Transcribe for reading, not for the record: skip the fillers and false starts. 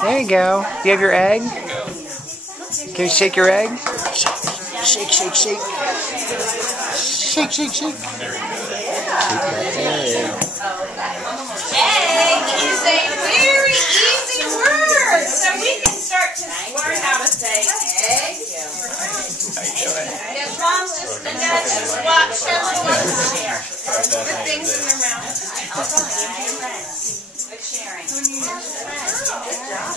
There you go. Do you have your egg? Can you shake your egg? Shake, shake, shake. Shake, shake, shake. Egg is a very easy word, so we can start to learn how to say egg. As long as just watch her little ones share with things in their mouth. With sharing. Good job.